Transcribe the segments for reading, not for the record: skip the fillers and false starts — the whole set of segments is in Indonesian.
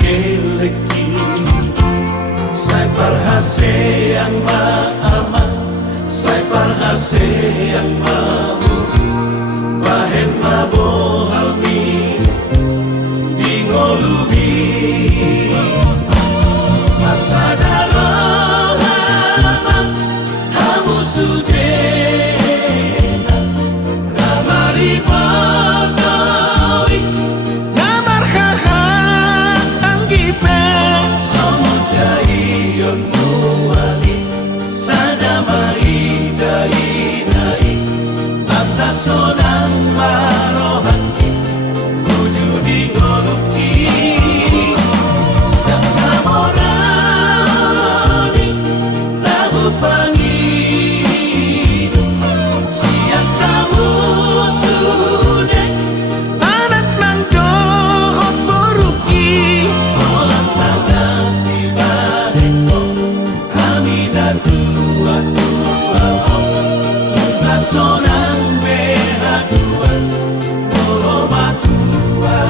keleki sai parhase yang maaman sai parhase yang mabu bahen mabohalmi di ngolubi pasada hamu sudena gamari pagawi gamar haha anggipe somudai yon muali sadamai dai dai asa sonang marohani wujudi ngoluki dan namorani lagu pangidu siang kamu sudah anak nang dohot boruki olah sangat tiba reko kami dan tua-tua bunga sonang behaduan boromatua.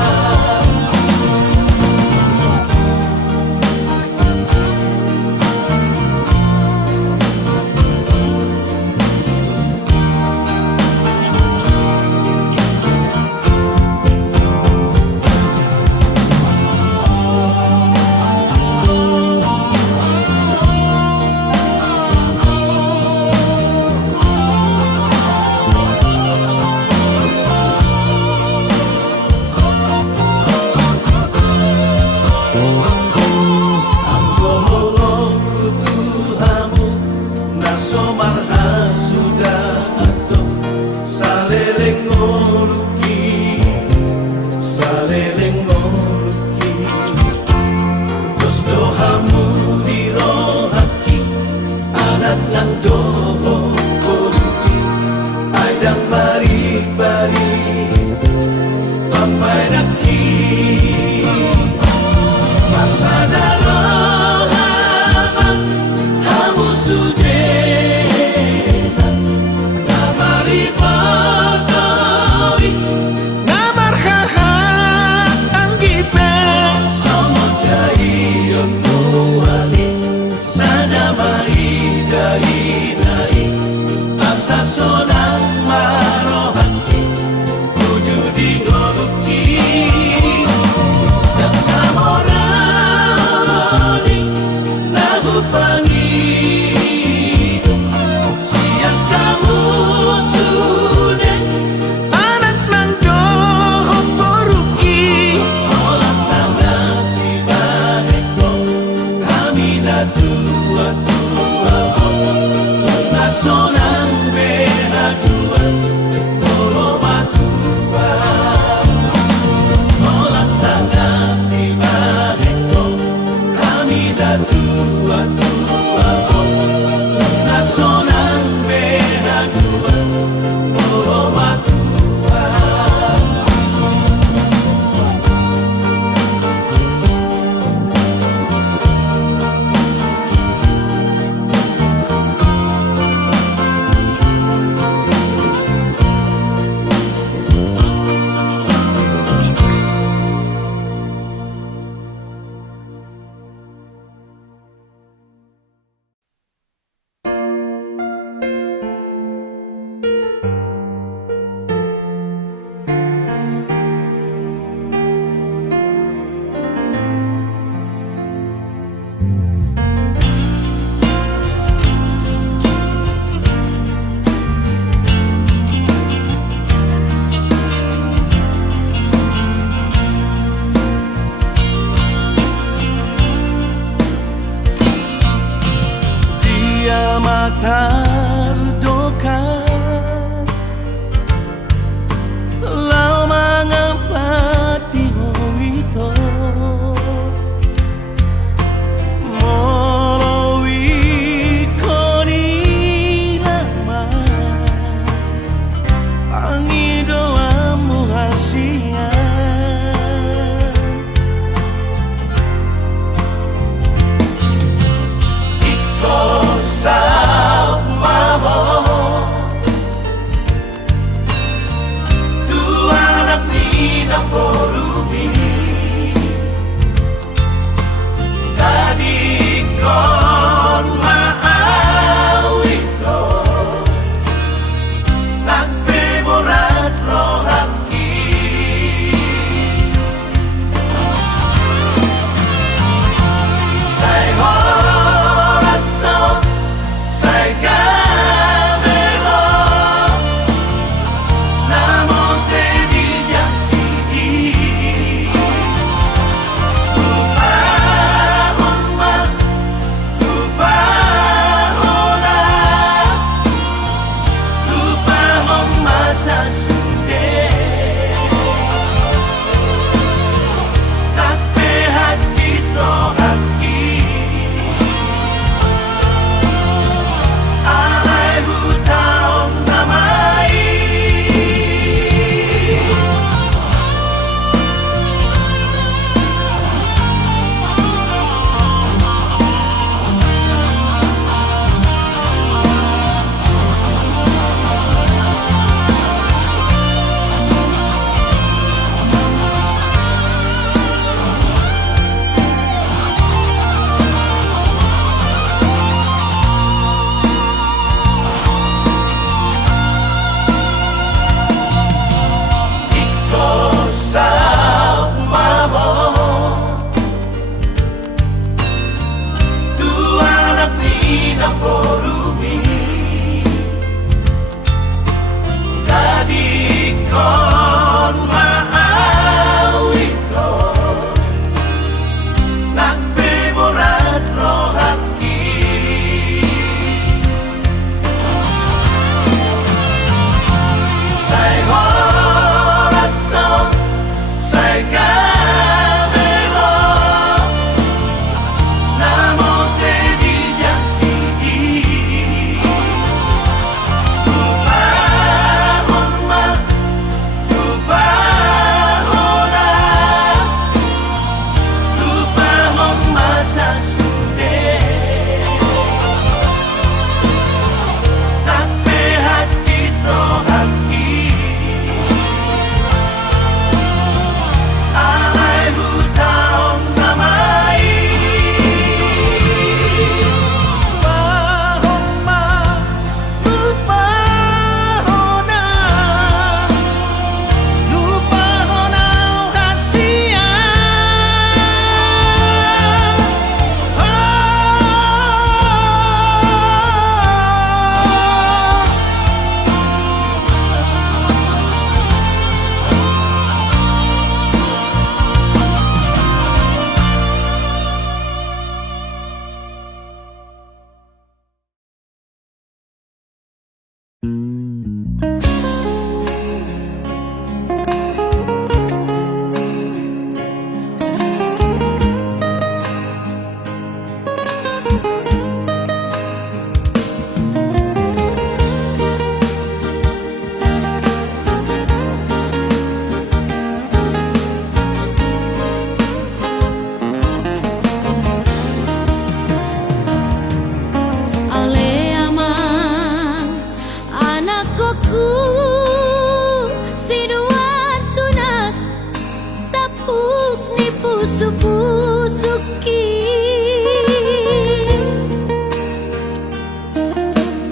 pusuk-pusuki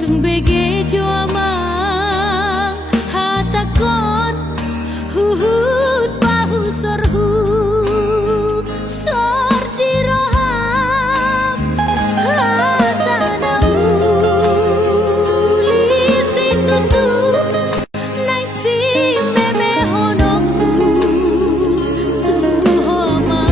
tung bege jo amang hatakon huhut bahu sorhu sor di roham hatana uli situtu nai si meme honokku tu homa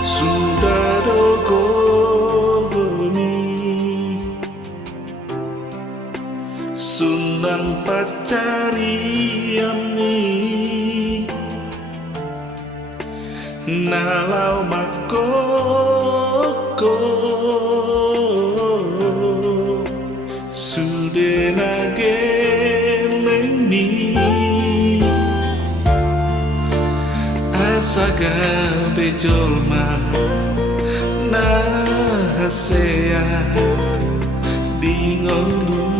sudah dogoni Sundang pacariami nalau makoko sudena geleni asaga bejolma nahasea dingoluna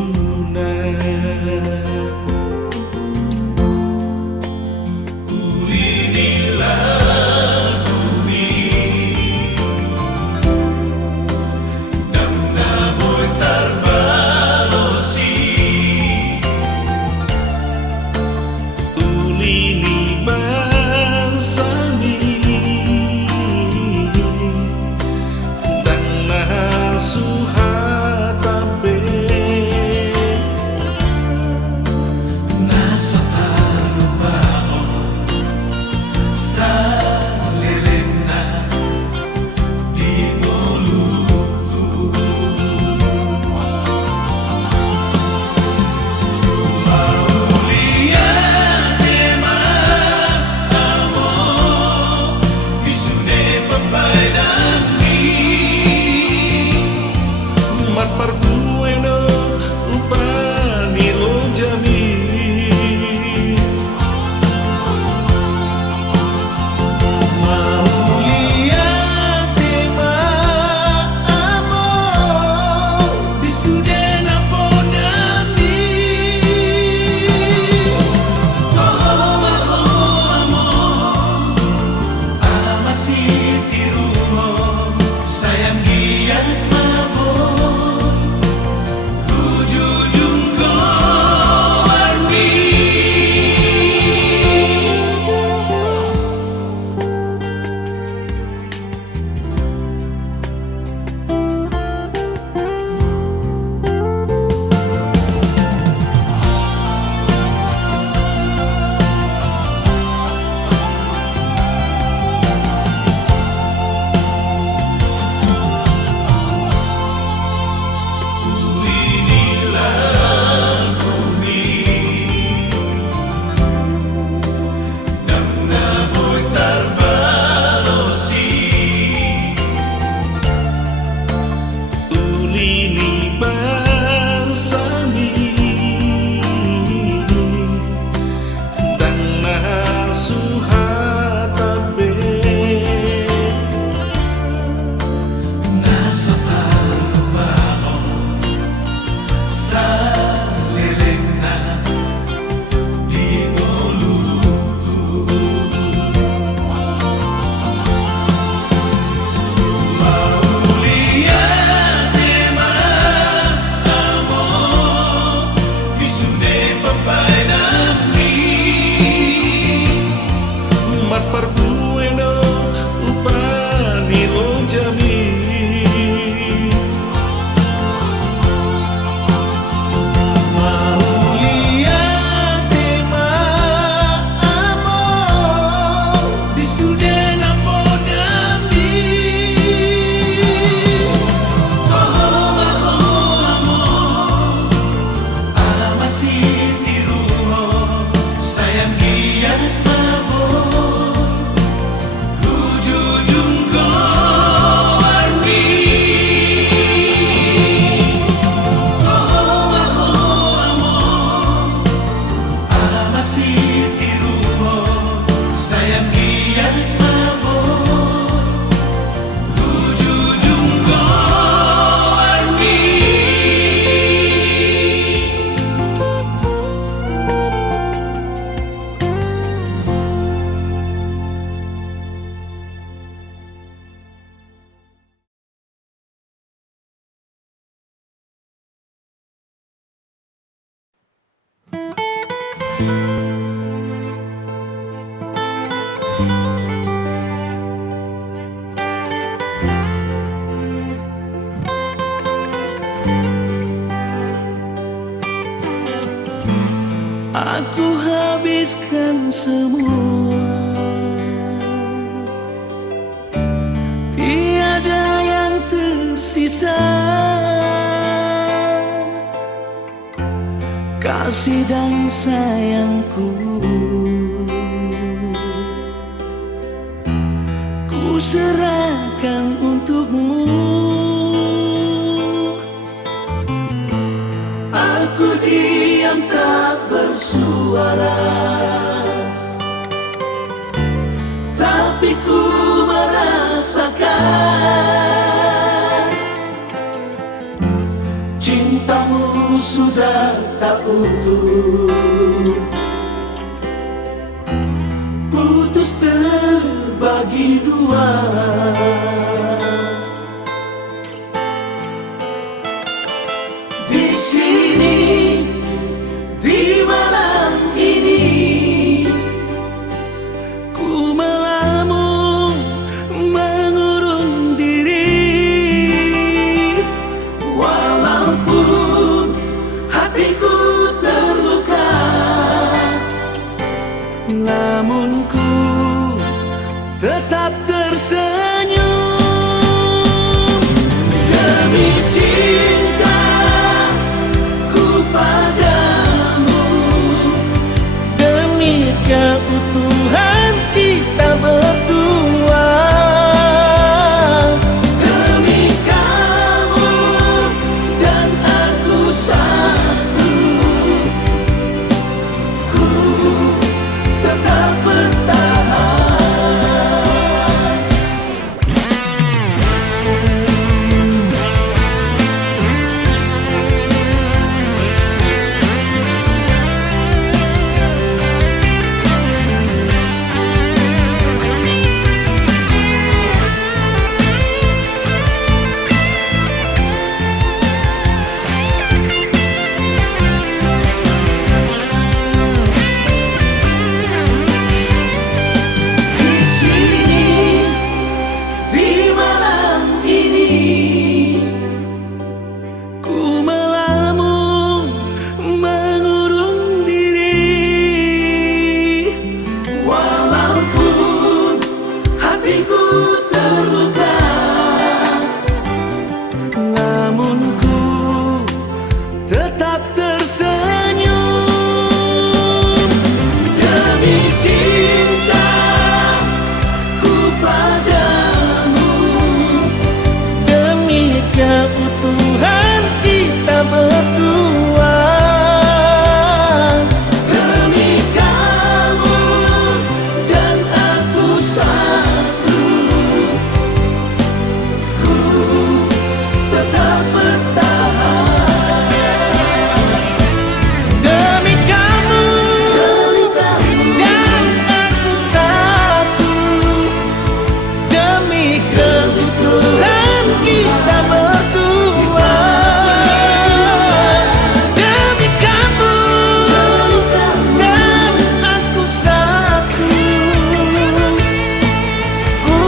Aku habiskan semua tersisa kasih dan sayangku. Ku serahkan untukmu. Aku diam tak bersuara, tapi ku merasakan cintamu sudah tak utuh, putus terbagi dua. Di sini, di malam ini, ku melamun mengurung diri. Walaupun hatiku terluka, namun ku tetap tersenyum. Demi cintaku padamu, demi keutuhan kita berdua, demi kamu dan aku satu, ku tetap bertahan. Di sini, di malam ini, ku melamun mengurung diri. Walaupun hatiku terluka, namun ku tetap tersenyum. Demi cintaku padamu, demi keutuhan kita berdua, demi kamu dan aku satu, ku tetap bertahan. Demi kamu dan aku satu, demi kebutuhan kita berdua, demi kamu dan aku satu, ku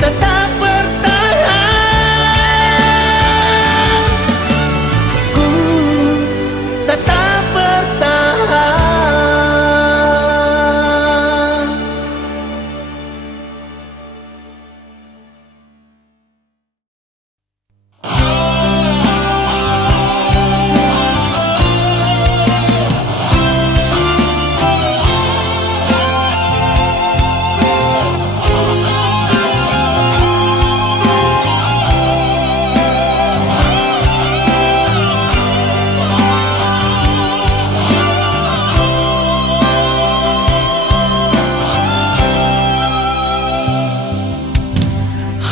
tetap bertahan, ku tetap bertahan.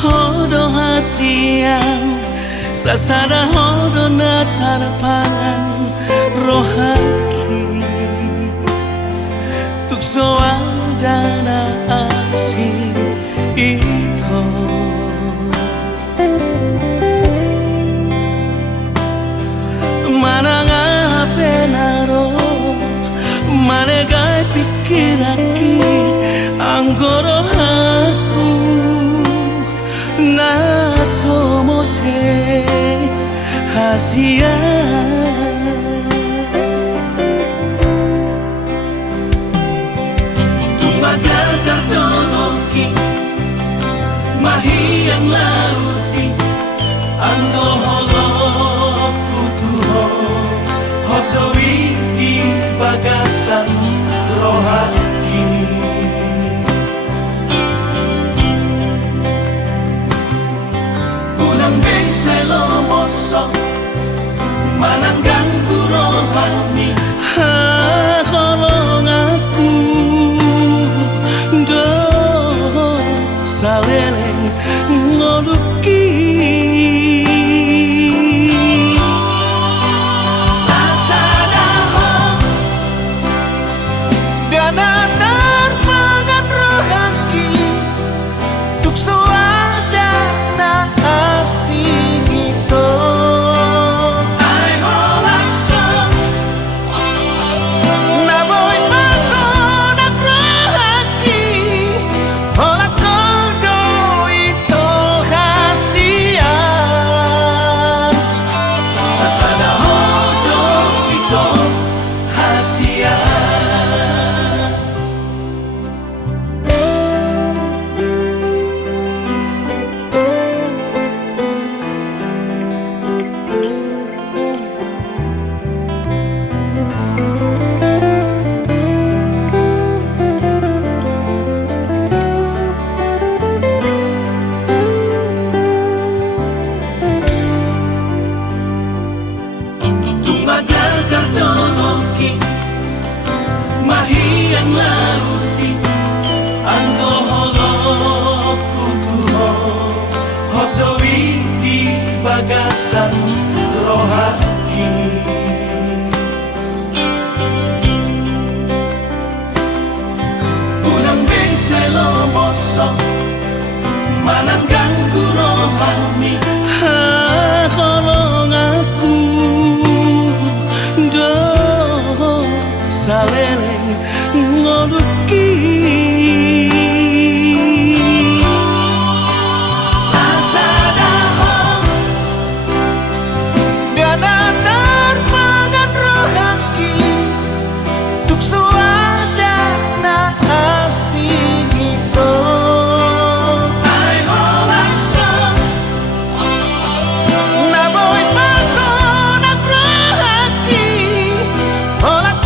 Hodo hasiang sasada hodo na tarapangan rohaki tukso dana asing ito. Mana nga penaro, mana gay pikiraki ang gorohaku na somos hasia. Tumbaga kardoloki mahiyang lauti holo kutuho Hodowi di bagasan rohati Ulang bengselo mosok Mananggang rohani Kolong aku do saleleng ngoluki sasadahon dana terpangan rohaki tuk suada na asing itu Kardoloki mahiyang lauti anggo holo kutuho hodowi di bagasan rohaki ulang bengselo mosok mananggang rohani kolong aku saleleng ngoluki sasadahon dana terpangan rohaki tuk suada na asing itu ai holangkong naboy pasonak rohaki holak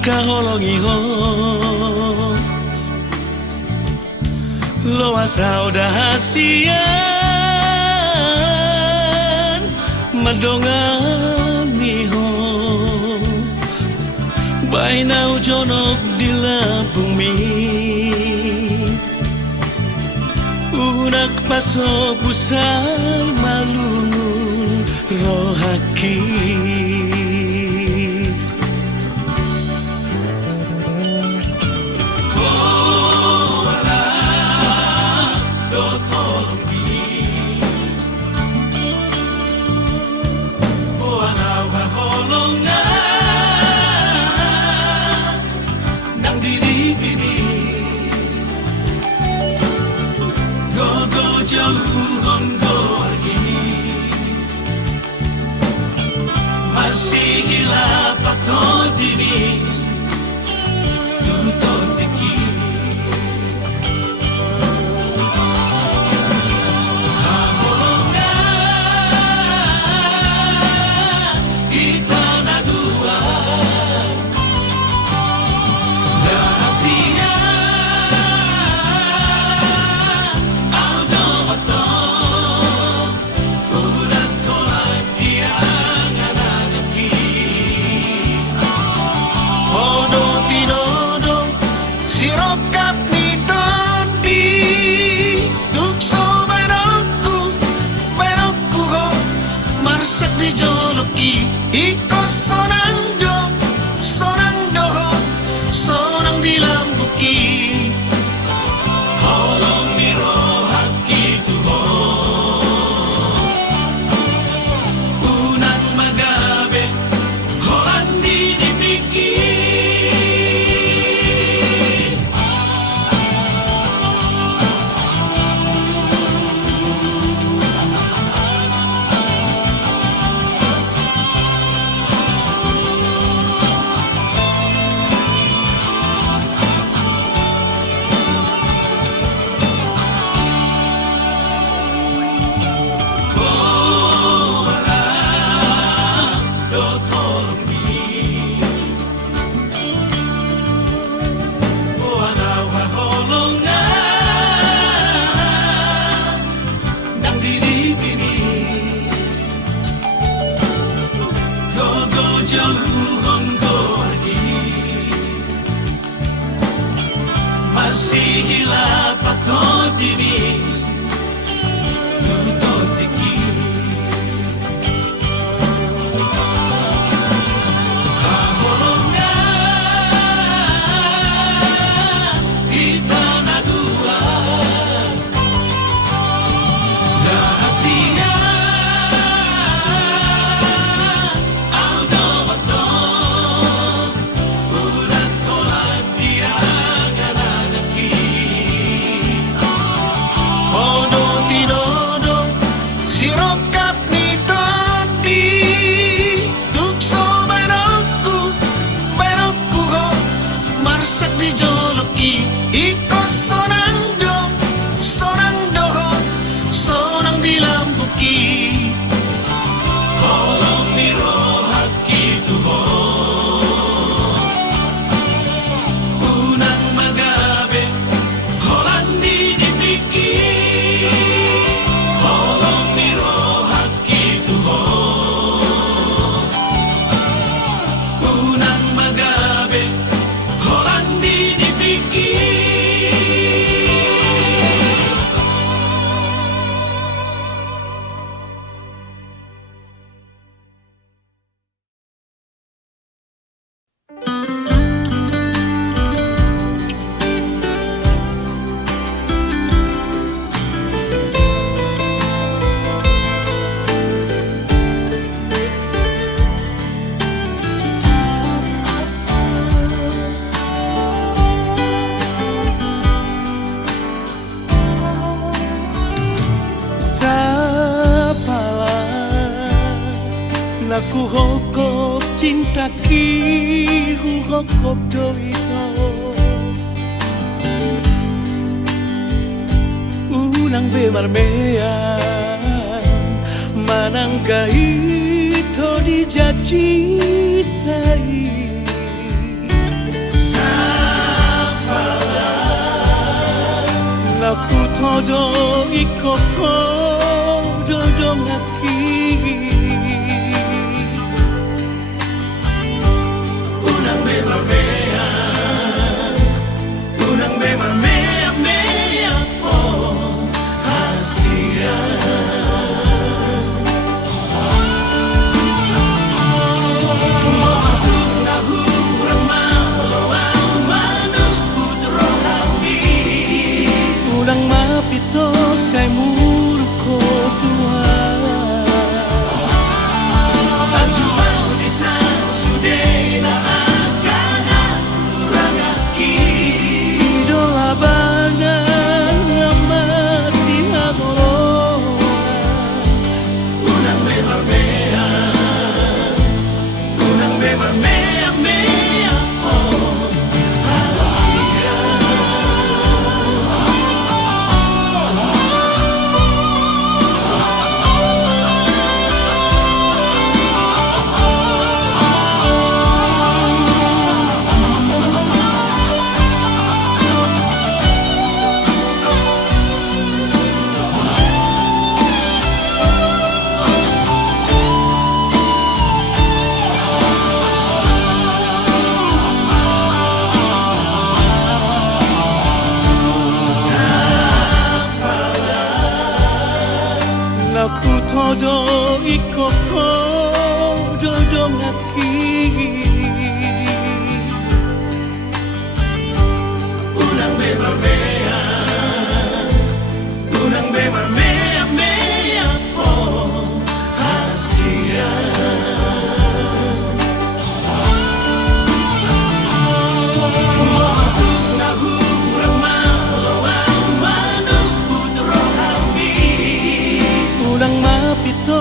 Kaholongi ho lo asa udah hasian madongani ho baina ujonok di Lampung mi unak pasok busai malungun rohaki dini tutol tiki haholongga itana dua dahasia audo beton urat kolat dia garagaki hodo tinodo sirokap ni tadi tukso berokku ho marsak di joloki iko sonang doho sonang dilambuki holong ni rohaki tuho unang magabe holandi dipiki holong ni rohaki tuho unang magabe holandi dipiki Naku hokop cinta ki hu hokop do ito unang bemarmean manangga ito di jacitai sapala naku todo ikoko dodong aki unang bemarmea mea oh hasia moatung na hurang maloa manubut rohami unang mapito say murko tua tanjumau di san sudena naku todo ikoko dodong aki unang bemarmea mea oh hasia moatung na hurang maloa manubut rohami unang mapito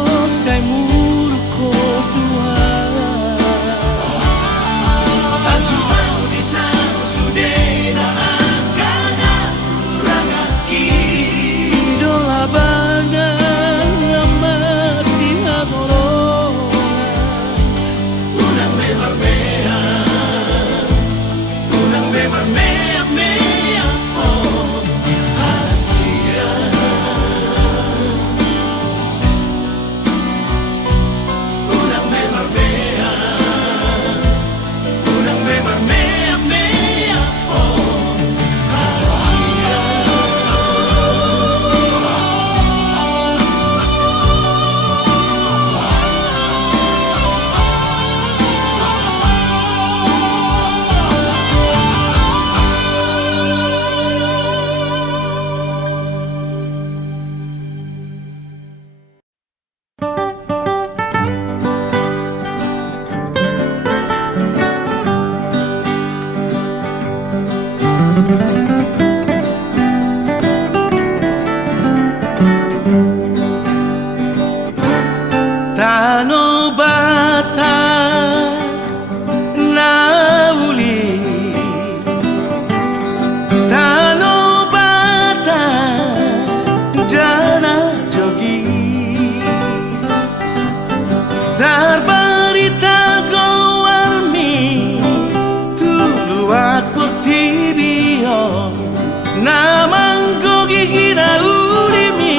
Namangko gihira urimi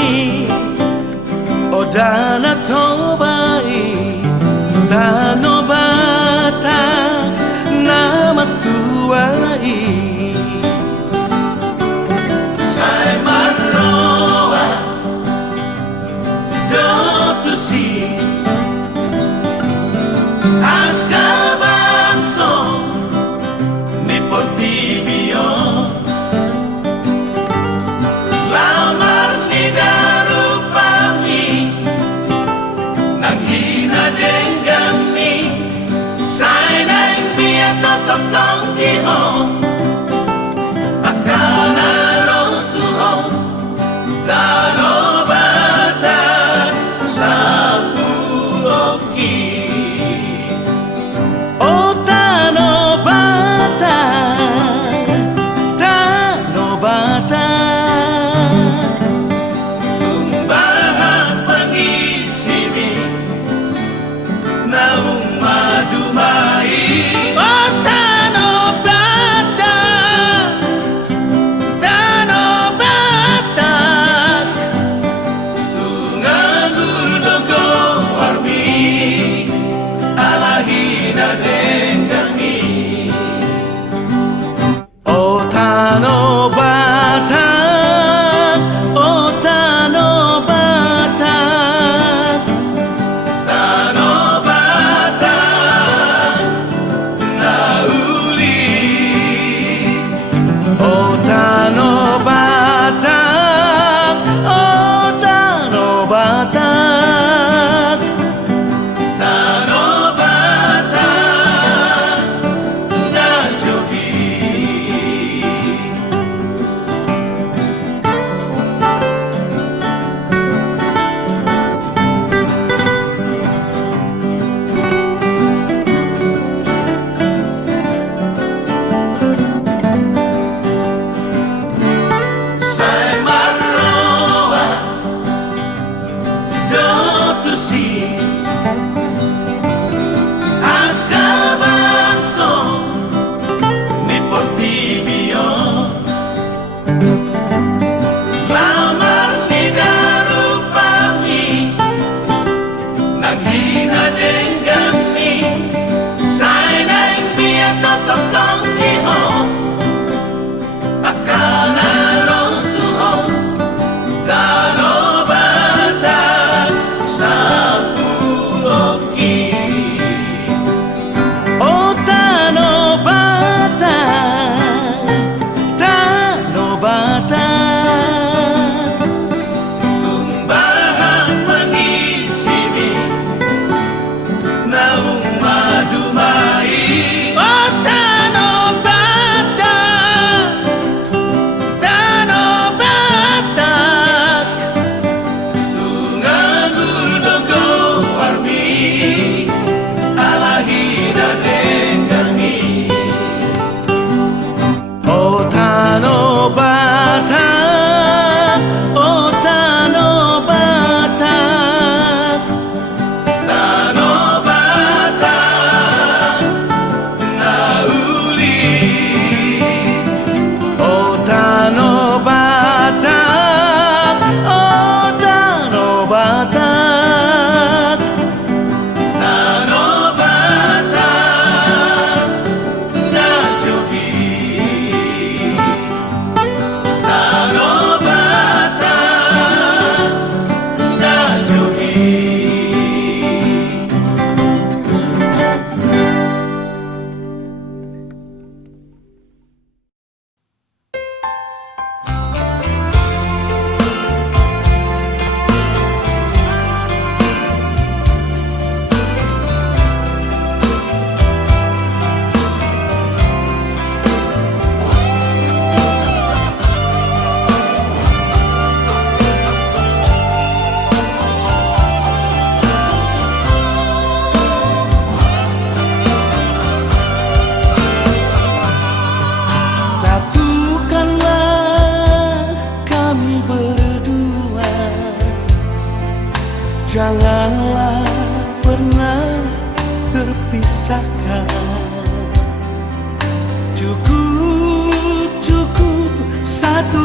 Odana tobai Tanobata Nama tuai Sai marroa Dotusi Akabangso Mi portibio Lamar ni darupami Nang hina denggami Sai naing biya tototong diho Akana rotuho Darobata Sapuroki Oh Tanobata Tanobata Tumbahan pangisimi Naung madumai Oh Tanobata Tanobata Tungangur dogo warmi Alahina dengangi Oh Tanobata Oh Tanobata Tanobata Nauli Oh Tanobata Oh Tanobata Tanobata Najogi Sai marroa Dotusi Akabangso Mi portibio Lamar ni darupami Nang hina denggami Sai naing biya tototong diho Akana rotuho Darobata Sapuroki Oh Tanobata Tanobata Tumbahan pangisimi Naung madumai Oh Tanobata Tanobata Tungangur dogo warmi Alahina dengangi Oh Tanobata Oh Tanobata Tanobata Nauli Oh Tanobata Oh Tanobata Tanobata Najogi Tanobata Najogi Janganlah pernah terpisahkan. Cukup satu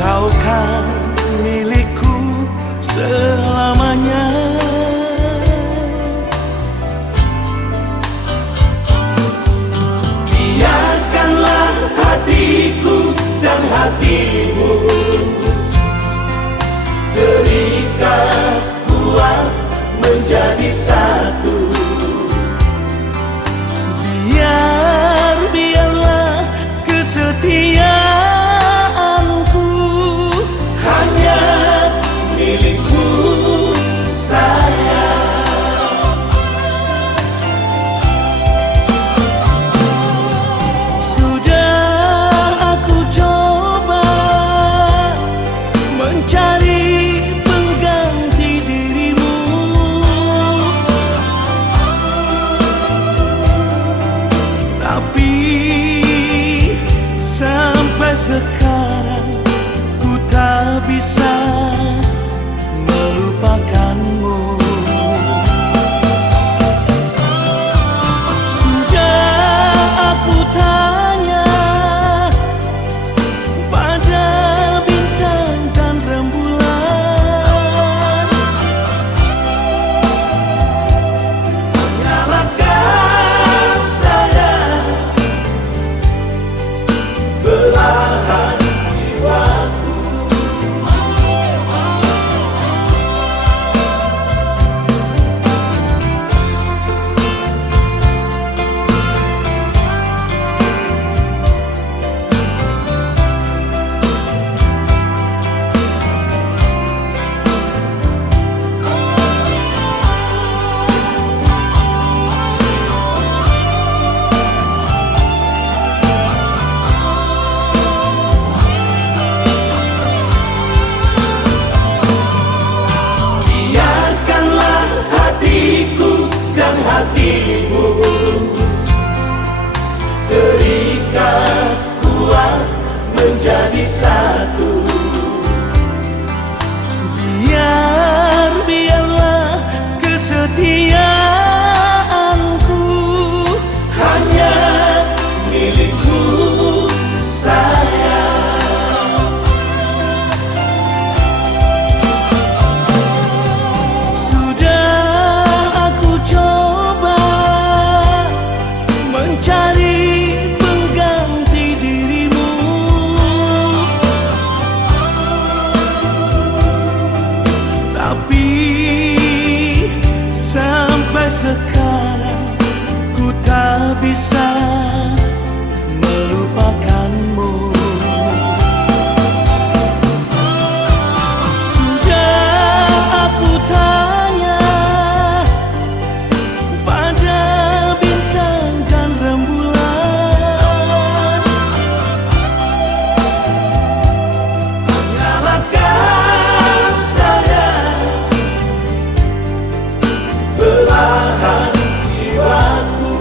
Kau kan milikku selamanya. Biarkanlah hatiku dan hatimu terikat kuat menjadi satu. Biarlah kesetiaanku Hanya milikmu sayang. sudah aku coba mencari pengganti dirimu, tapi sampai sekarang ku tak bisa melupakanmu. Sudah aku tanya pada bintang dan rembulan, Nyalakan sayang belahan jiwaku. Biarkanlah hatiku dan hatimu terikat kuat menjadi satu. biarlah kesetiaanku Hanya milikmu sayang. sudah aku coba mencari pengganti dirimu, tapi sampai sekarang ku tak bisa melupakanmu. Sudah aku tanya pada bintang dan rembulan, Nyalakan sayang belahan jiwaku.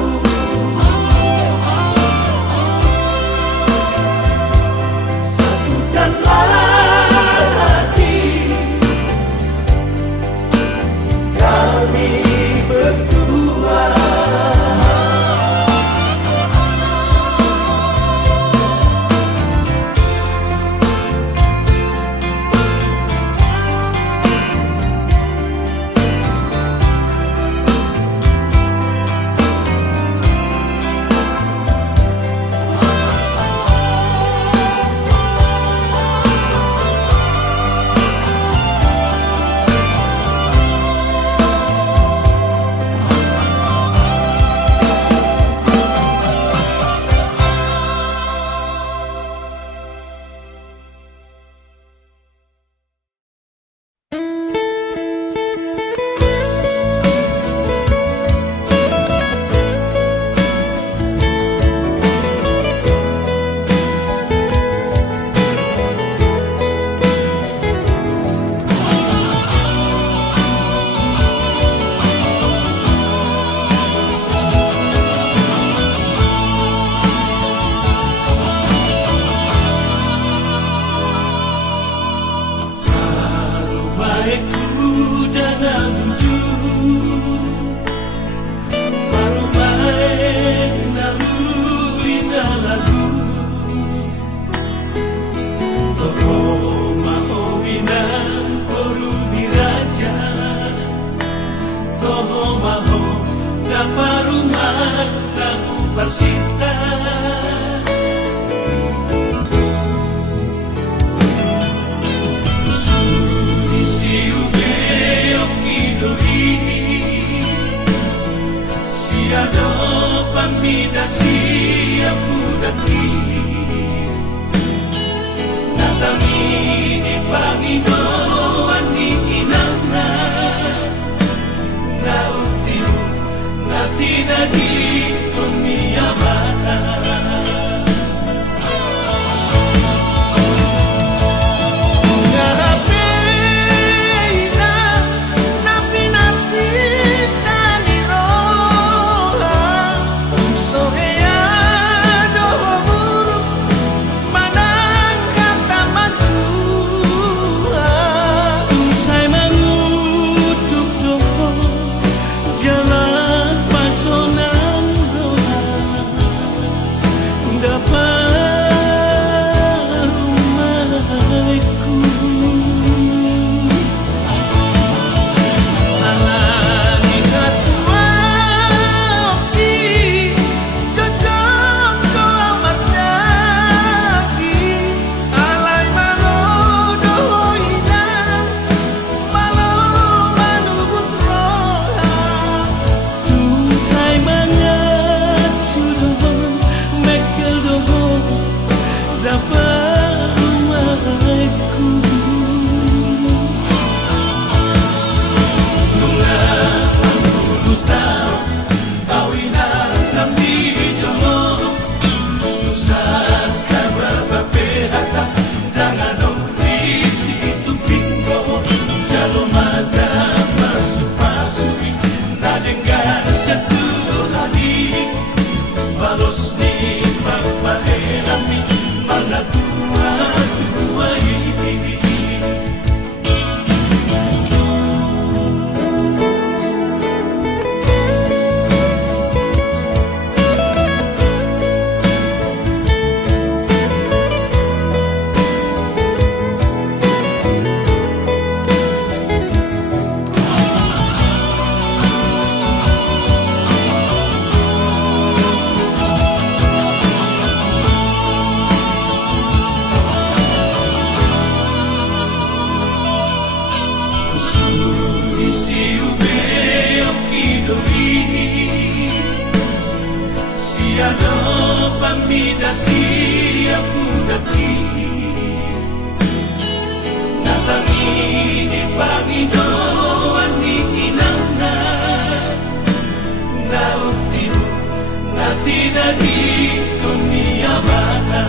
Parsita Usuri siuge okidori Siado pamida siapu daki Natami di Panginoon ni inangna Nautimu natinadi kumiyamana Balos ni papahelami mga tuwa-tuwa ini Siado pamida siapu daki Natangi di Panginoon ni inangna Nautimu natinadi kumiyamana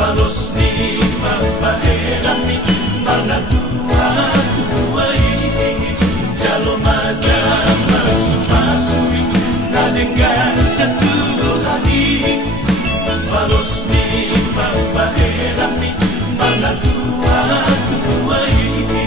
Balos ni papahelami mga tuwa-tuwa ini Jalomada masuk-masuk nadenggan satu hari Balos ni papahelami mga tuwa-tuwa ini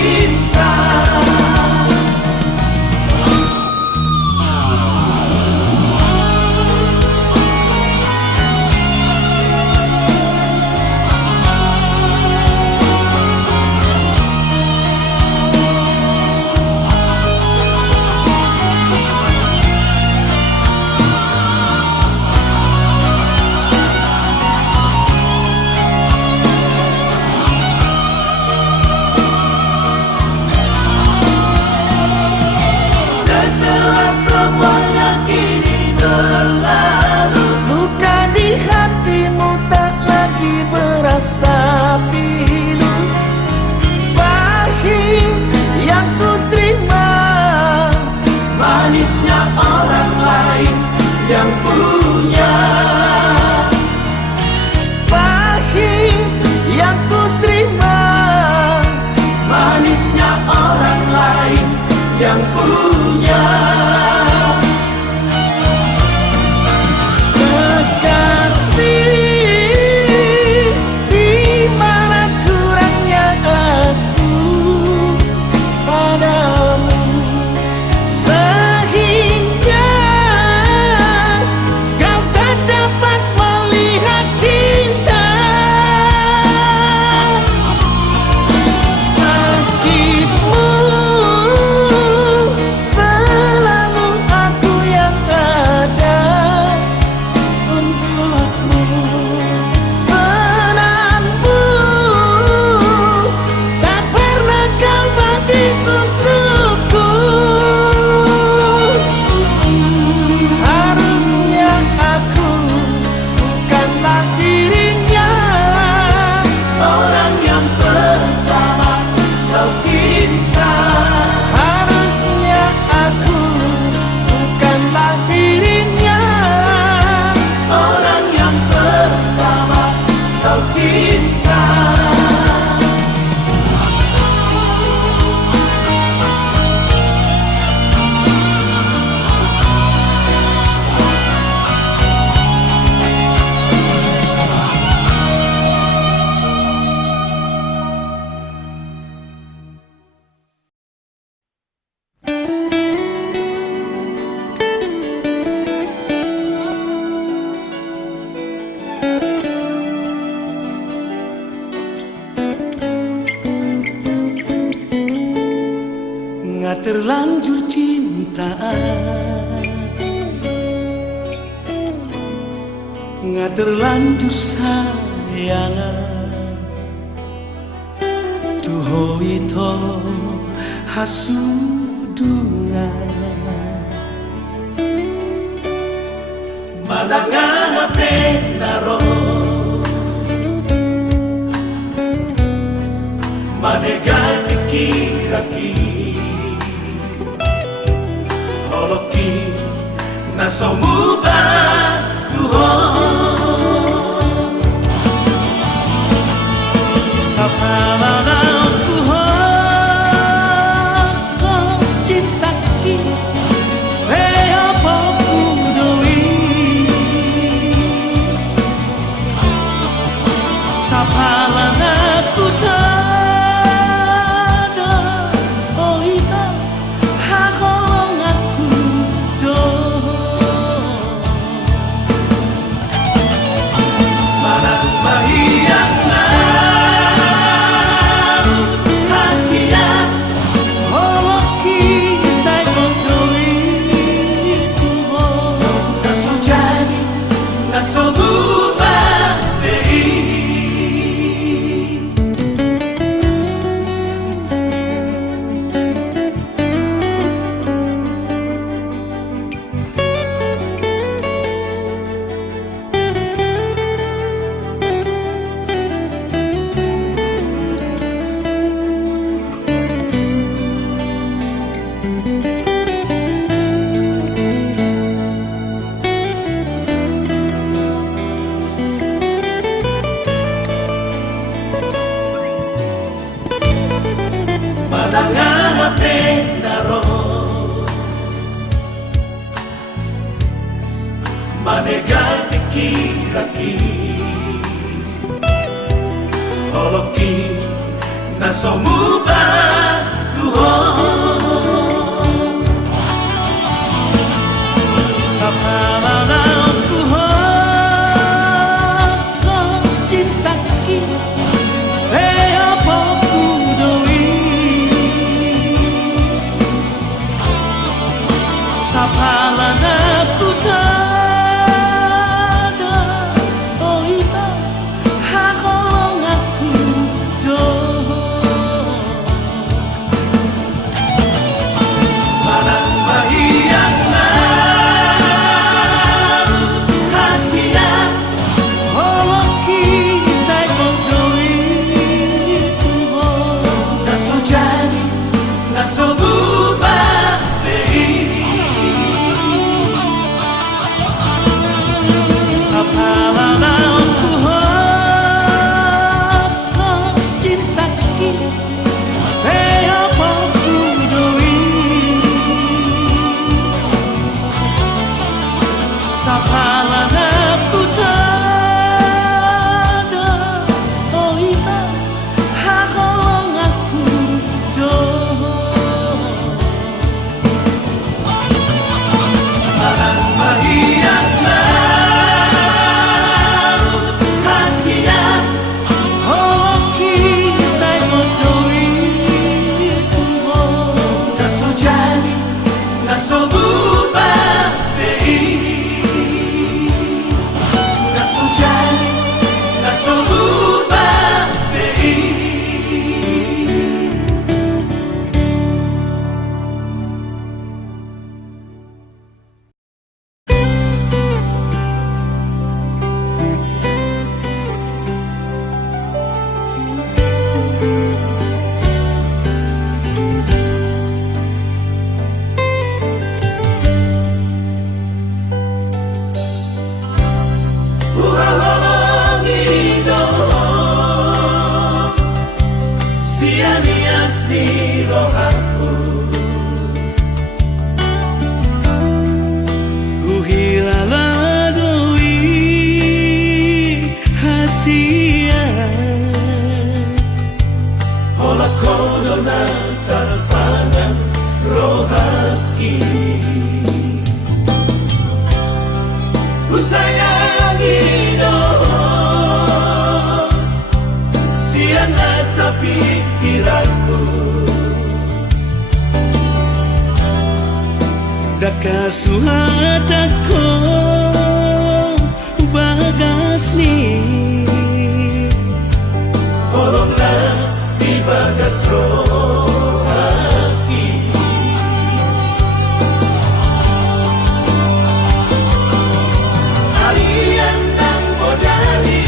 cinta. Setelah semuanya kini berlalu, luka di hatimu tak lagi berasa pilu. Pahit yang ku terima, manisnya orang lain yang punya. Pahit yang ku terima, manisnya orang lain yang punya. Kekasih, di mana kurangnya aku padamu, sehingga kau tak dapat melihat cinta. Sakitmu selalu aku yang ada untukmu. Senangmu tak pernah kau bagi untukku. Harusnya aku bukanlah dirinya, orang yang pertama kau cinta. Harusnya aku bukanlah dirinya, orang yang pertama kau cinta. Nggak terlanjur cinta, nggak terlanjur sayang. Tuho ito hasudungan, madangan hape naro, manegai pikiraki. Holoki nasomuba tuho, sapalana tuho kau cintaki, rea poku doi. Sapalana ku tada, oh ika hakolong aku do. Mana mahiang na kasihan, holoki say kontoi tuho. Nasujani nasobuba dei. Madangan hape naro, manegai pikiraki. Holoki nasomuba nasobuba sa pangalaw ko cinta kita apa kudui sa pangalaw ko tada oh iba hakolong aku do parang mahiyang na kasihan hoki sa motoy tumo kasujani nasobuba kasujani nasobuba Sianias ni rohaku Uhilala doi hasia Hola kodona tarpangan rohaki Ku sayangi doh Siana sa pikiranku Daka suhat ako bagas ni Holonglah di bagas rohaki Harian dan bodali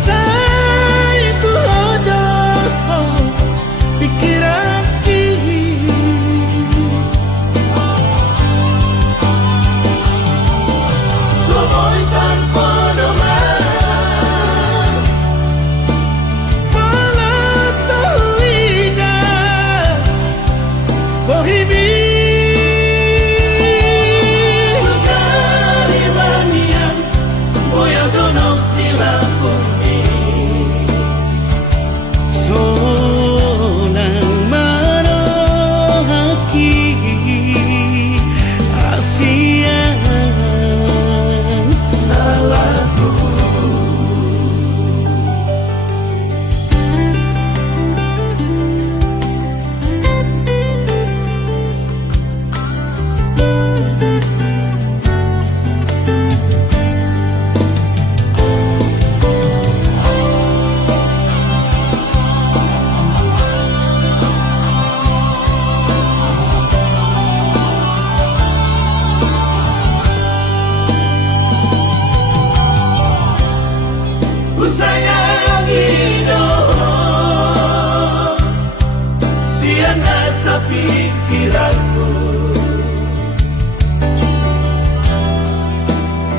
Saya ku hodoh pikiran Somoy tanpa doman Malah sawida Bohimi Sekali manian Boya donok dilakumi Sonang manohaki Asia salahku Ku sayangi doh Siana sa pikiranku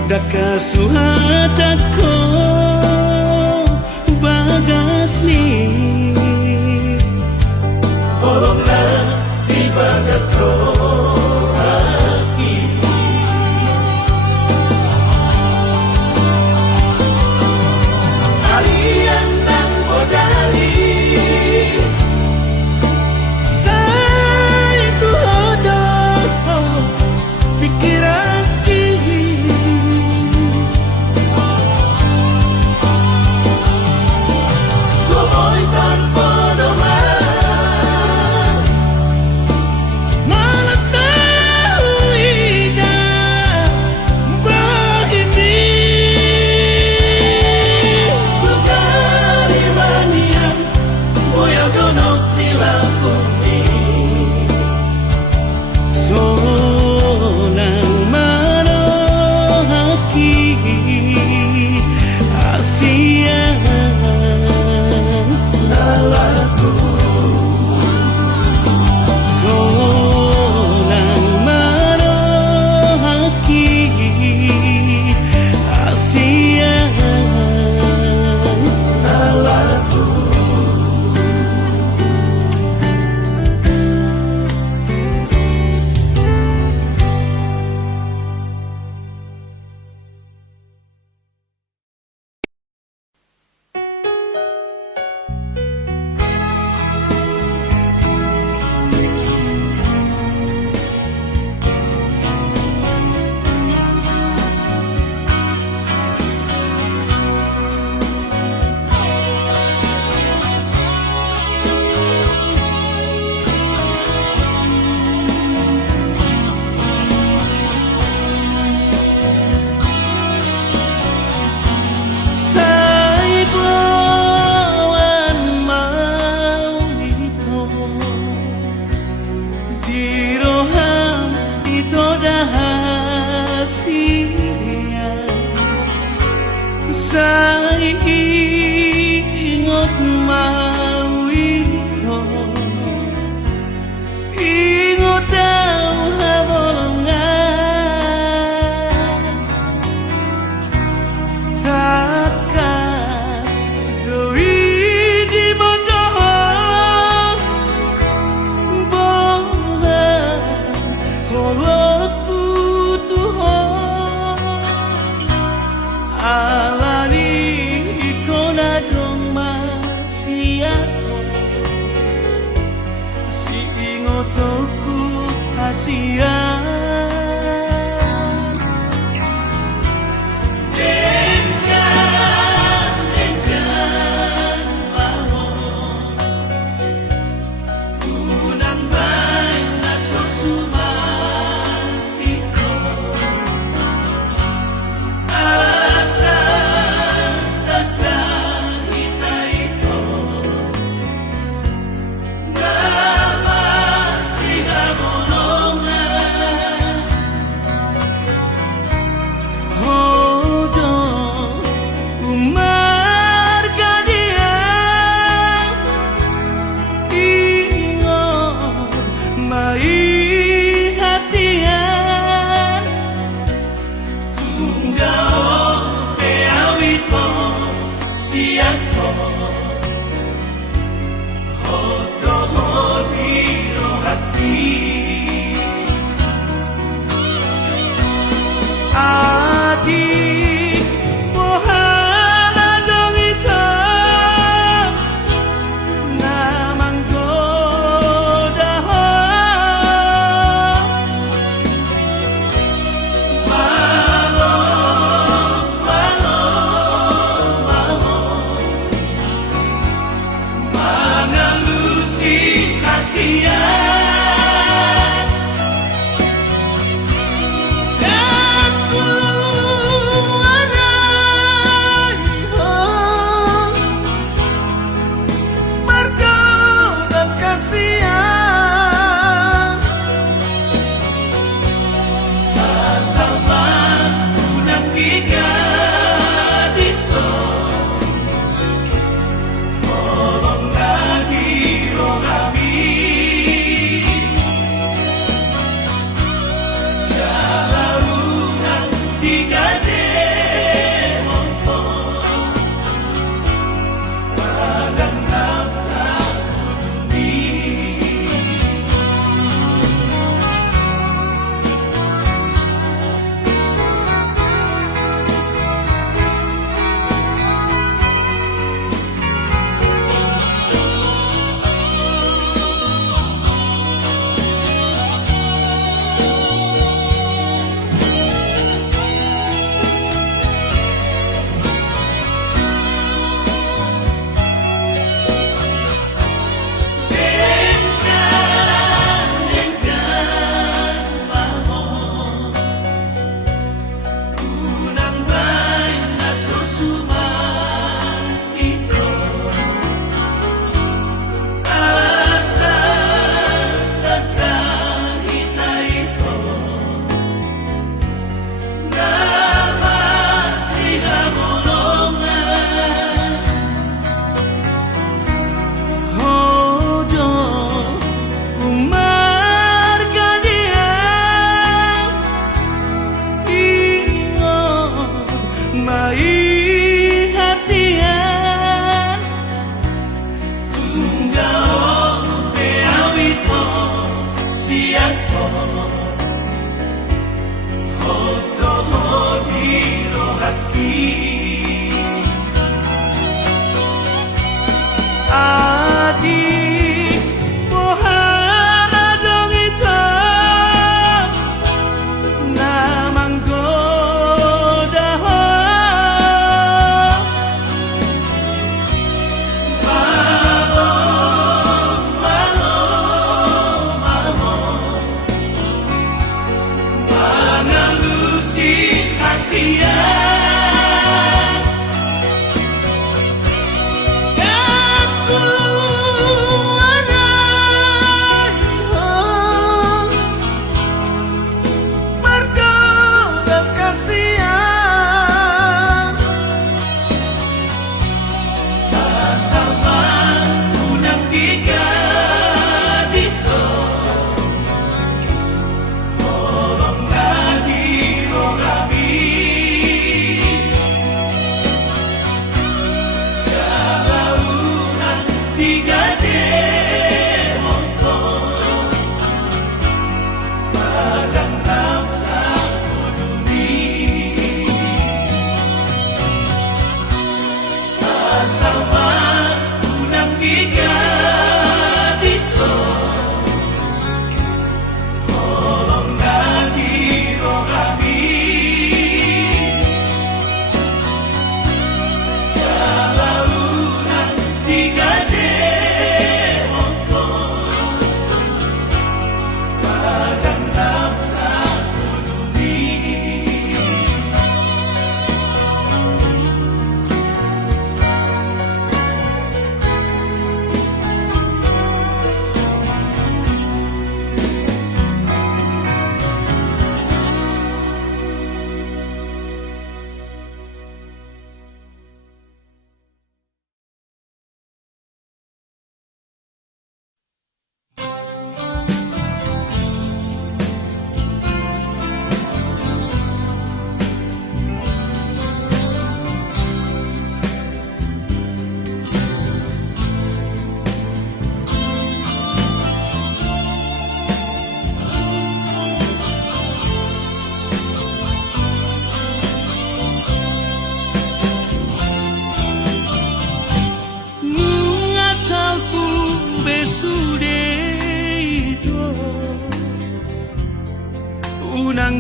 Daka suhat ako bagas ni Holonglah di bagas rohaki Harian dan bodali Saya ku hodoh pikiran Somoy tanpa doman Malah sawida Bohimi Sekali manian Boya donok dilakumi Sonang manohaki Asia salahku siang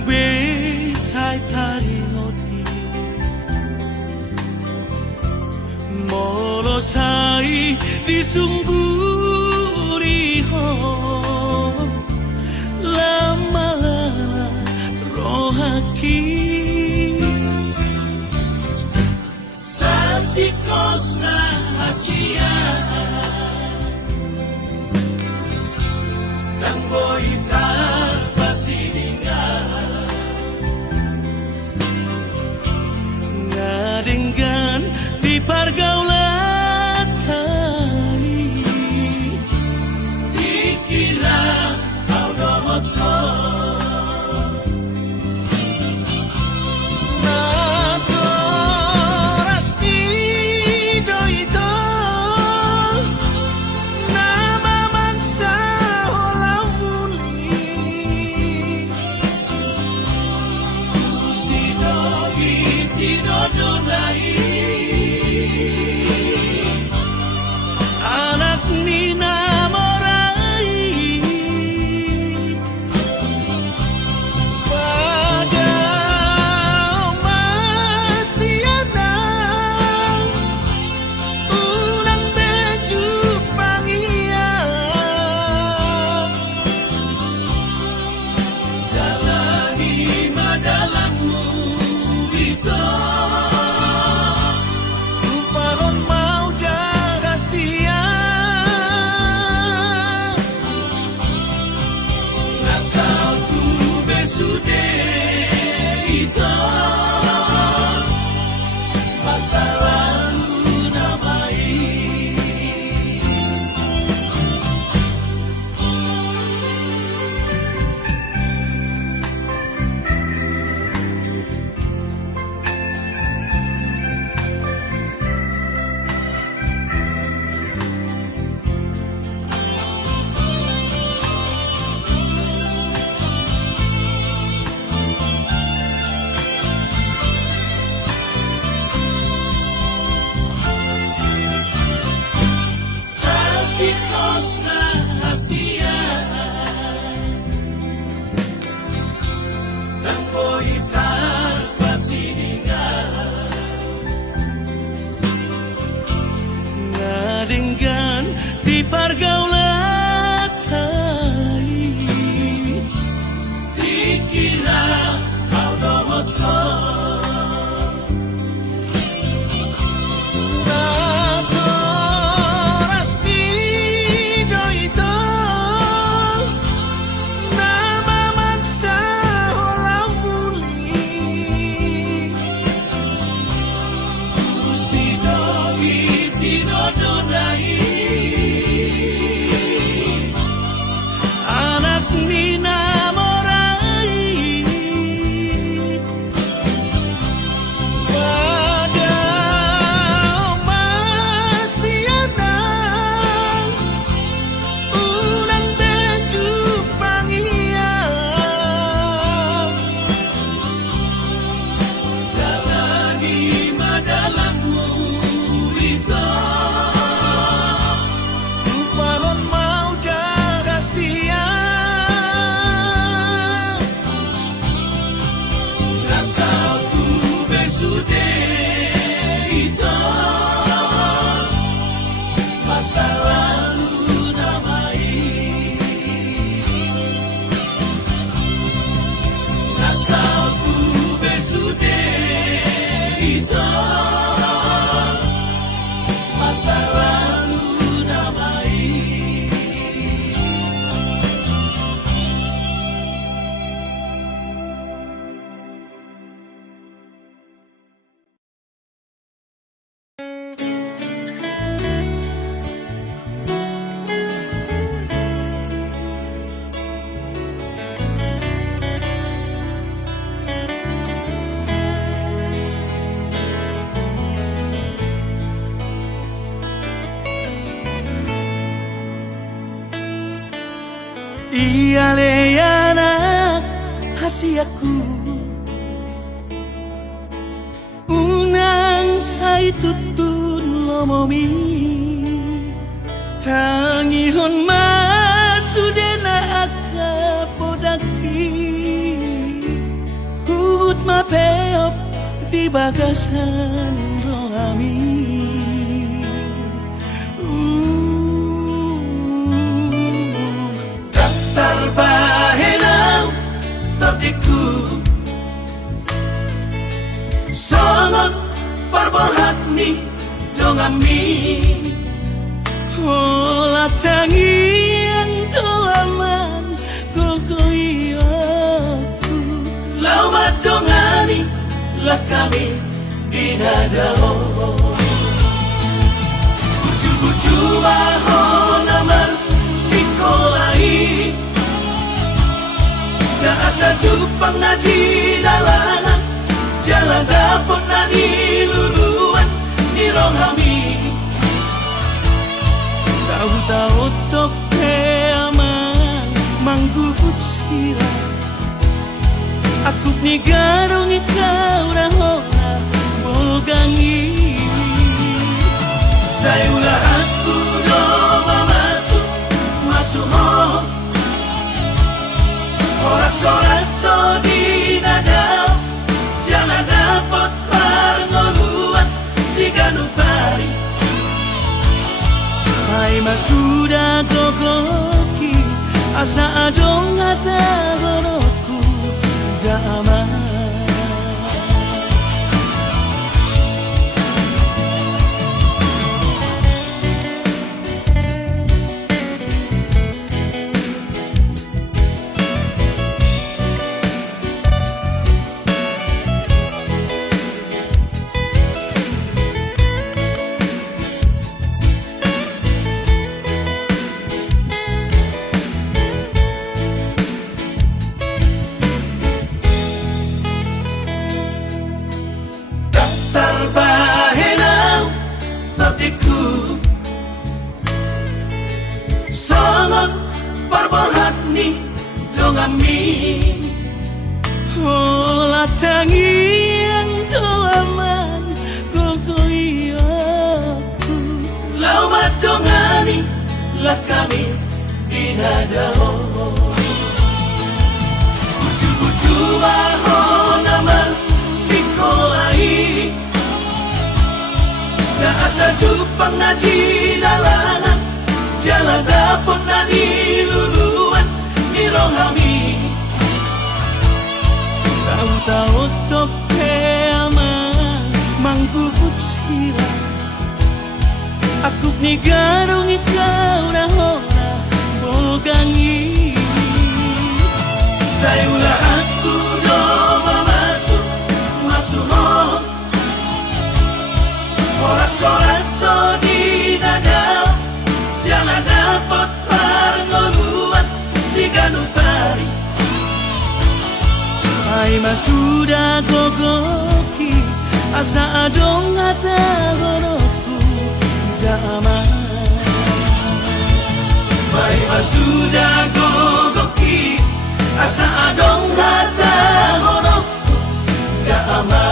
besai taringoti molo sai disungguri ho lama rohaki satikos na hasia Tangboitar pasidinga Ngadenggan di pergaulan hari Dikira kau dohotor Nato rasmi doito Nama mangsa anak Nina Morai pada masih ada ulang beju pangian jalani madalanmu itu sudah itu masa lalu namai Ngadenggan di pergaulan hari dikira kau dohotor Nato rasmi doito nama mangsa holau muli usidoi tinodonai anak Nina Morai pada masih ada ulang beju pangian jalani madalanmu itu Palon mau jaga siang Asalku besude itu masa lalu namai Asalku besude itu masa lalu namai Iya leyana hasiaku unang say tutun lomomi tangihon masudena aka podaki di bagasan rohami. Daftar bahenau topikku sangat parbahat ni dongami. Ola tangian doaman gogoiku lama dongani lah kami binadao. Buju-buju mahon amar sikolai na asa jupang ngaji dalangan jalan dapot nani luluan ni rohami. Tahu-tahu tope aman manggubut sirah. Aku ni garong ikaw na hona bolgangi. Sa'yo lahat ko do masuk ho. Oras-oras so di nadaw jalan dapat parngoluan si ganupari. Ay masuda gogoki asa adong ata goroku dama. Sangat parbahat ni dongami. Ola tangian doaman gogoiku lama dongani lah kami binadao. Buju-buju mahon amar sikolai na asa jupang ngaji dalangan jalan dapot nani luluan ni rohami. Tahu-tahu tope aman manggubut sirah. Aku ni garong ikaw na hona bolgangi. Sa'yo lahat ko do masuk ho. Oras-oras so di nadaw jalan dapat parngoluan si ganupari. Ay masuda gogoki asa adong ata goroku dama. Ay masuda gogoki asa adong ata goroku dama.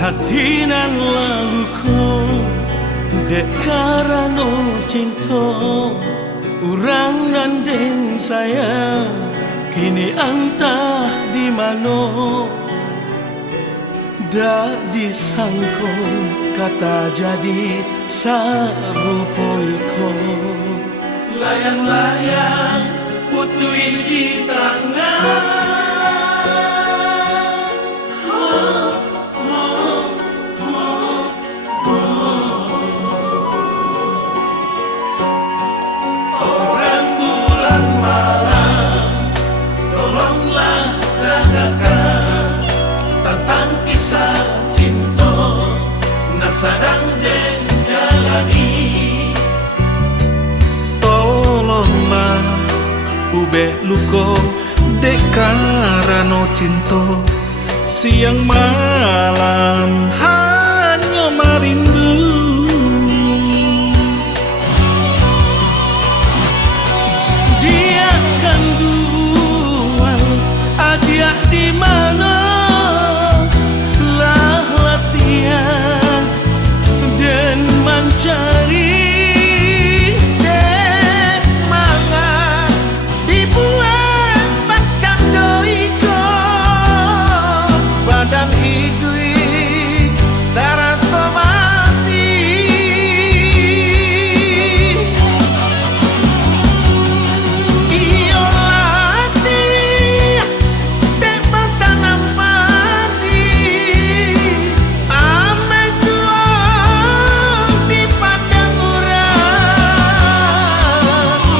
Hatinan laguku dek karano cinta urang nandeng sayang kini entah di mano. Da disangko kata jadi sarupoiko layang-layang putui di tangan. Tentang kisah cinta nak sadang den jalan jalani. Tolonglah ube luko dek karano cinta, siang malam hanya merindu. Dia kan jual aja di mana lah latihan dan mencari dek mangan dibuat macam doiko badan hidui terasa mati. Iyo latih dek tanam padi ame jual di padang urang.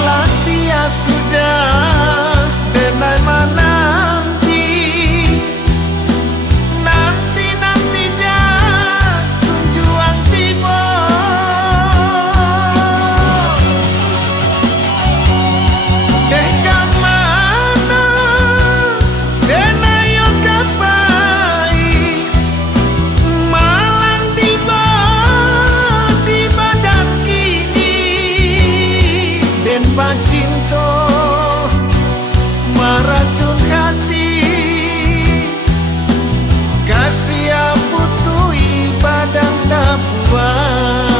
Latih sudah denai menanti nanti dah tujuan tiba. Deh kamana denai yo kapai malang tiba di badan kini den pacinto meracun hati kasih putui badan dapuan.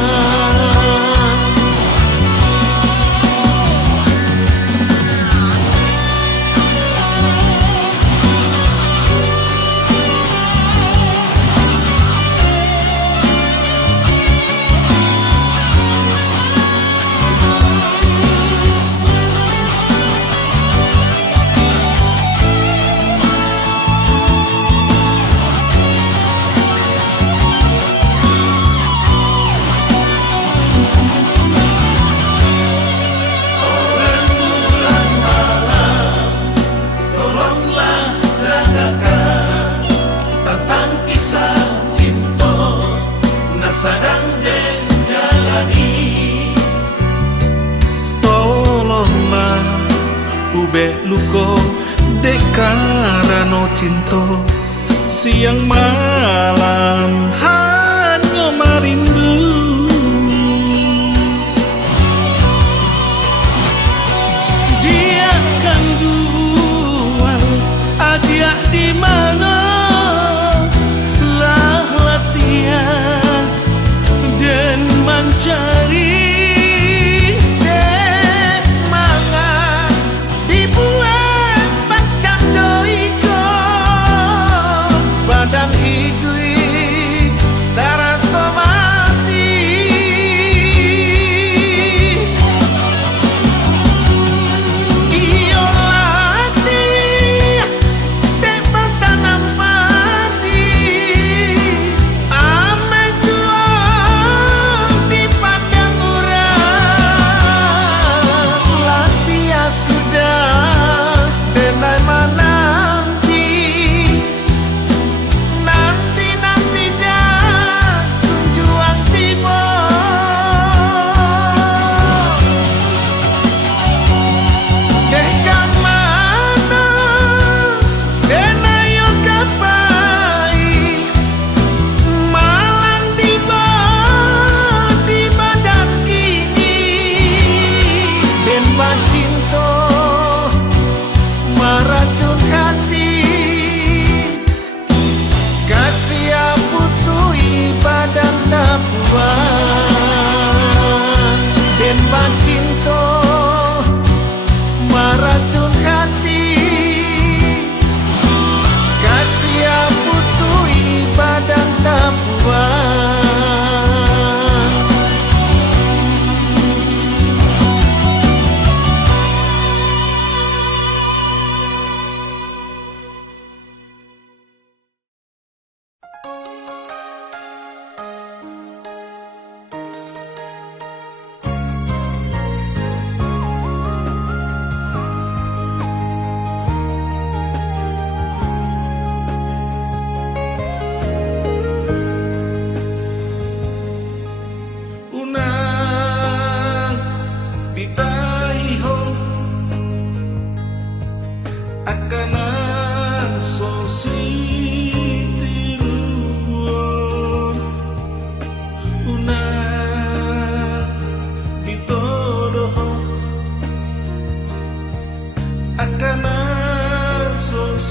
Tolonglah ragakan tentang kisah cinta nak sadang den jalani. Tolonglah ube luko dek karano cinta, siang malam hanya merindu. Dia kan jual aja di mana lah latihan dan mencari dek mangan dibuat macam doiko badan hidui terasa mati.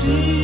kasih